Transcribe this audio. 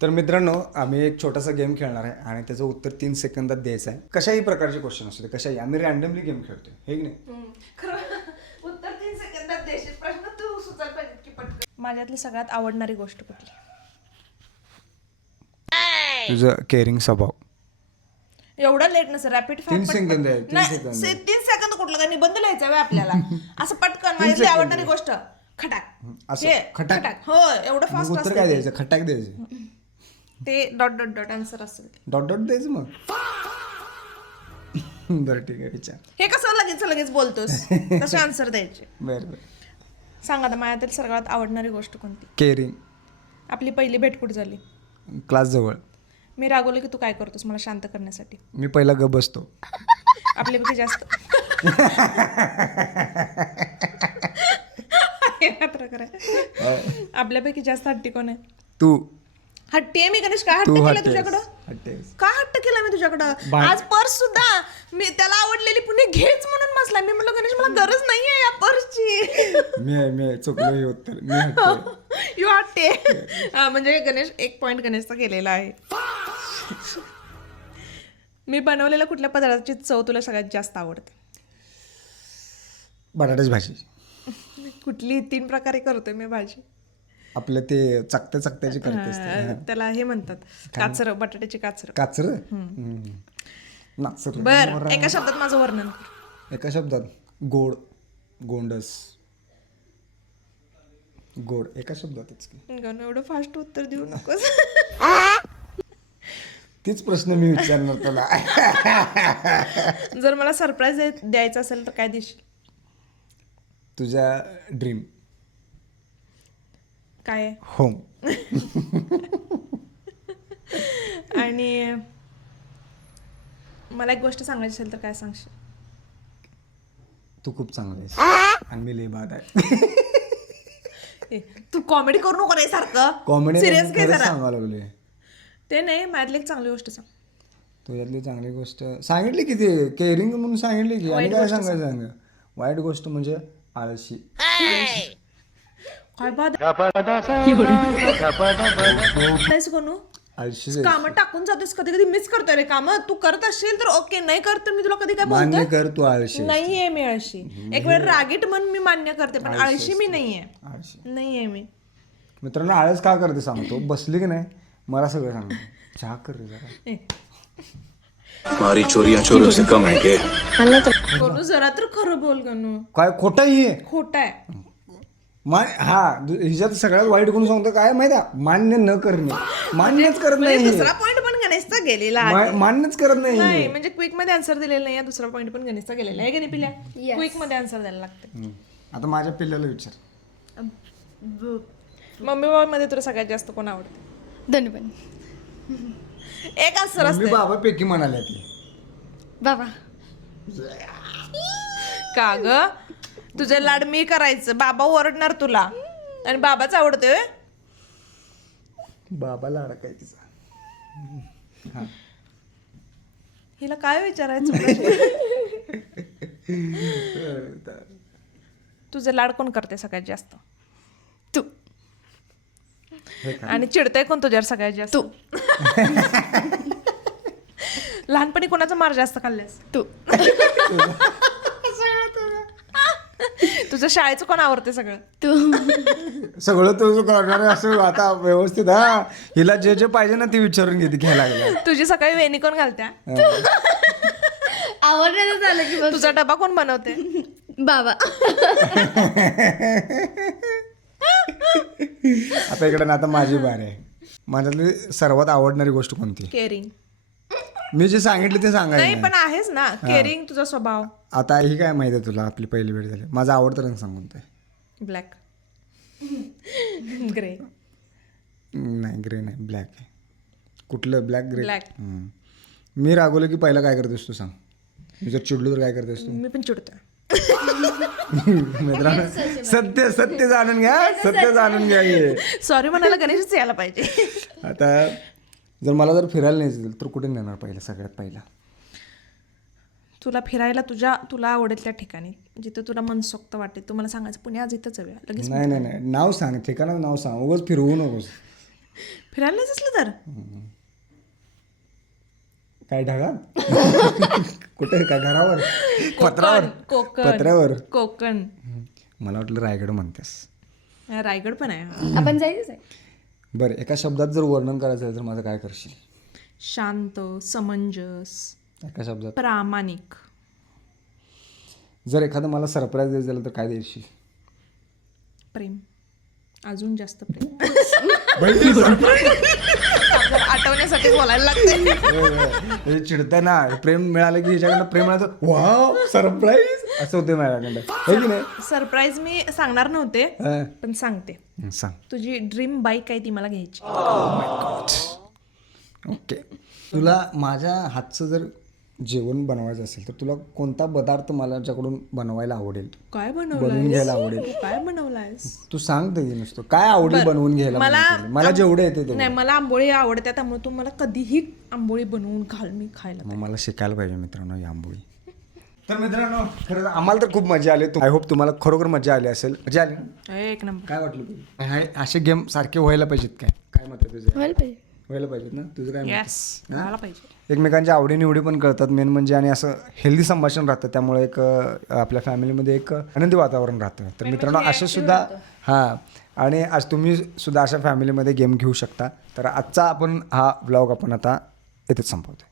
तर मित्रांनो आम्ही एक छोटासा गेम खेळणार आहे आणि त्याचं उत्तर 3 सेकंदात द्यायचं आहे. कशाही प्रकारचे क्वेश्चन असू दे, कशाही. आम्ही रँडमली गेम खेळतोय, हे की नाही? खरं उत्तर 3 सेकंदात देशील. प्रश्न तू सुचायला पाहिजे की पटकन. माझ्यातली सगळ्यात आवडणारी गोष्ट कुठली? तुझं केअरिंग स्वभाव. एवढं लेट नसं रॅपिड 3 सेकंद आहे, 3 सेकंद. 3 सेकंद कुठलं काय निबंध लिहायचा आहे आपल्याला असं पटकन माझ्यातली आवडणारी गोष्ट खटाक. असं हे, खटाक. हो एवढं मग फास्ट उत्तर काय द्यायचं? खटाक द्यायचं. ते डॉट डॉट डॉट आन्सर असेल. डॉट डॉट द्यायचं मग. बरं ठीक आहे, विचार. हे कसं लगेच लगेच बोलतोस तसे आन्सर द्यायचे. बरं बरं. सांग आता माझ्यातील सगळ्यात आवडणारी गोष्ट कोणती? केअरिंग. आपली पहिली भेट कुठे झाली? क्लास जवळ. मी रागवले की तू काय करतोस मला शांत करण्यासाठी? मी पहिला गप बसतो. आपल्यापैकी जास्त आपल्यापैकी जास्त हट्टी कोण आहे? तू. हट्टी आहे मी गणेश. काय हट्ट तू केलं हट्टी तुझ्याकडं? आहेस. काय हट्ट केला मी तुझ्याकडं? आज पर्स सुद्धा मी त्याला आवडलेली पुणे घेच म्हणून बसला. मी म्हटलं गणेश मला गरज नाहीये या पर्सची. मी चुकलो हे उत्तर. मी हट्टी. यू हट्टे. म्हणजे गणेश 1 पॉइंट गणेशचा केलेला आहे. मी बनवलेल्या कुठल्या पदार्थाची चव तुला सगळ्यात जास्त आवडते? बटाट्याची भाजी. कुठली? 3 प्रकारे करतोय मी भाजी. आपलं ते चकत्याची करतेस ते. त्याला हे म्हणतात काचर. बटाट्याची काचर. काचर. नाचर. बर एका शब्दात माझं वर्णन कर. एका शब्दात गोड. गोंडस. गोड. एका शब्दातच की. गण एवढं फास्ट उत्तर देऊ नकोस. तीच प्रश्न मी विचारणार तुला. जर मला सरप्राईज द्यायचं असेल तर काय देशील? तुझ्या ड्रीम. काय आहे? होम. आणि मला एक गोष्ट सांगायची असेल तर काय सांगशील? तू खूप चांगली आहेस आणि मी लय बाद आहे. ए, तू कॉमेडी करू नको रे सारखं. कॉमेडी सिरियस घे जरा. सांगावं लागले. ते नाही माझ्यातली एक चांगली गोष्ट सांग. तुझ्यातली चांगली गोष्ट सांगितली की ते केअरिंग म्हणून सांगितली की. आणि काय सांगायचं? वाईट गोष्ट म्हणजे आळशी. काय बाद कोणू आळशी. कामं टाकून जातोस कधी कधी मिस करतोय रे काम. तू करत असशील तर ओके. नाही करत तर मी तुला कधी काय मान्य बोलतोय? कर, तू आळशी आहेस. नाहीये मी आळशी. एक वेळ रागीट म्हणून मी मान्य करते पण आळशी मी नाहीये. आळशी. नाहीये मी. मित्रांनो आळस का करते सांगतो. बसली की नाही मला सगळं सांगतो. चहा कर रे जरा. ए, हमारी चोरियां चोरों से कम है क्या? कोणू जरा तर खरं बोल गणू. काय खोटं आहे? खोट आहे. हिच्यात सगळ्यात वाईट गुण सांगतो काय माहिती आहे? मान्य न करणे. मान्यच करत म्हणजे नाही. दुसरा पॉइंट पण गणेशचा गेलेला आहे. मान्यच करत नाही नाही. म्हणजे क्विक मध्ये आन्सर दिलेला नाही. दुसरा पॉइंट पण गणेशचा गेलेला आहे की नाही पिल्या? क्विक मध्ये आन्सर द्यायला लागते. आता माझ्या पिल्ल्याला विचार. मम्मी बाबा मध्ये तुला सगळ्यात जास्त कोण आवडते? दोन्ही पण. एक आन्सर मी असते. बाबा पैकी म्हणाले ती. बाबा. का ग तुझे लाड मी करायचं? बाबा ओरडणार तुला आणि बाबाच आवडतोय. बाबाला अडकाय तिचा. हिला काय विचारायचं? तुझे लाड कोण करते सगळ्यात जास्त? तू. आणि चिडतय कोण तुझ्यावर सगळ्यात जास्त? तू. लहानपणी कोणाचा मार जास्त खाल्लेस? तू. तुझं शाळेचं कोण आवडते सगळं? तू. सगळं तुझं करणार असं आता व्यवस्थित. हा हिला जे जे पाहिजे ना ती विचारून घेते घ्यायला लागला. तुझी सकाळी वेणी कोण घालत्या? आवडलं झालं की बस. तुझा डबा कोण बनवते? बाबा. आता इकडे ना आता माझी बार आहे. माझ्यातली सर्वात आवडणारी गोष्ट कोणती? केअरिंग. मी जे सांगितलं ते नाही सांगायचं. पण आहेच ना केअरिंग. तुझा स्वभाव आता ही काय माहिती आहे तुला? आपली पहिली भेट झाली. माझा आवडतं रंग सांगून ते. ब्लॅक. ग्रे. नाही ग्रे नाही, ब्लॅक आहे. कुठलं? Black grey. ब्लॅक. मी रागवलं की पहिला काय करतेस तू सांग? मी जर चिडलो तर काय करतेस तू? मी पण चिडतोय. मित्रांनो सत्य सत्य जाणून घ्या. सत्य जाणून घ्या. हे सॉरी म्हणायला गणेशच यायला पाहिजे. आता जर मला जर फिरायला नाही असेल तर कुठे नेणार पहिला? सगळ्यात पहिला तुला फिरायला तुला आवडेल त्या ठिकाणी जिथे तुला मनसोक्त वाटेल. तू मला सांगायचं पुणे आज इथंच जाऊया लगेच. नाही नाही नाही, नाव सांग. ठिकाणाचं नाव सांग. उगाच फिरवू नकोस. फिरायला जायचं असलं तर काय ढगात कुठे का घरावर पत्रावर कोकण पत्र्यावर कोकण मला वाटलं रायगड म्हणतेस. रायगड पण आहे. आपण जायचंच आहे. बरं एका शब्दात जर वर्णन करायचं आहे तर माझं काय करशील? शांत, समंजस, एका शब्दात. प्रामाणिक. जर एखादं मला सरप्राईज द्यायचं झालं तर काय देशील? प्रेम, अजून जास्त प्रेम. बहिणी आठवण्यासाठी बोलायला लागते. चिडताना प्रेम मिळालं की ह्याच्याकडनं प्रेम मिळालं वाव सरप्राईज असं होते माझ्याकडं, है की नाही? सरप्राईज मी सांगणार नव्हते हा. पण सांगते. सांग. तुझी ड्रीम बाईक आहे ती मला घ्यायची. ओके. तुला माझ्या हातचं जर जेवण बनवायचं असेल तर तुला कोणता पदार्थ माझ्याकडून बनवायला आवडेल? काय बनवून घ्यायला आवडेल? काय बनवलायस? तू सांग तरी नुसतं काय आवडेल बनवून घ्यायला? मला जेवढे येते तेवढं. नाही मला आंबोळी आवडते त्यामुळे तू मला कधीही आंबोळी बनवून घाल, मी खायला. मग मला शिकायला पाहिजे मित्रांनो या आंबोळी. तर मित्रांनो खरं आम्हाला तर खूप मजा आली. आय होप तुम्हाला खरोखर मजा आली असेल. मजा आली ना? एक नंबर. काय वाटलं तुला? असे गेम सारखे व्हायला पाहिजेत काय? काय मत आहे तुझं? व्हायला पाहिजे. व्हायला पाहिजेत ना? तुझं काय मत आहे? येस, खायला पाहिजे. एकमेकांच्या आवडीनिवडी पण कळतात मेन म्हणजे, आणि असं हेल्दी संभाषण राहतं त्यामुळे एक आपल्या फॅमिलीमध्ये एक आनंदी वातावरण राहतं. तर मित्रांनो असे सुद्धा हां, आणि आज तुम्ही सुद्धा अशा फॅमिलीमध्ये गेम घेऊ शकता. तर आजचा आपण हा व्लॉग आपण आता इथेच संपवतो.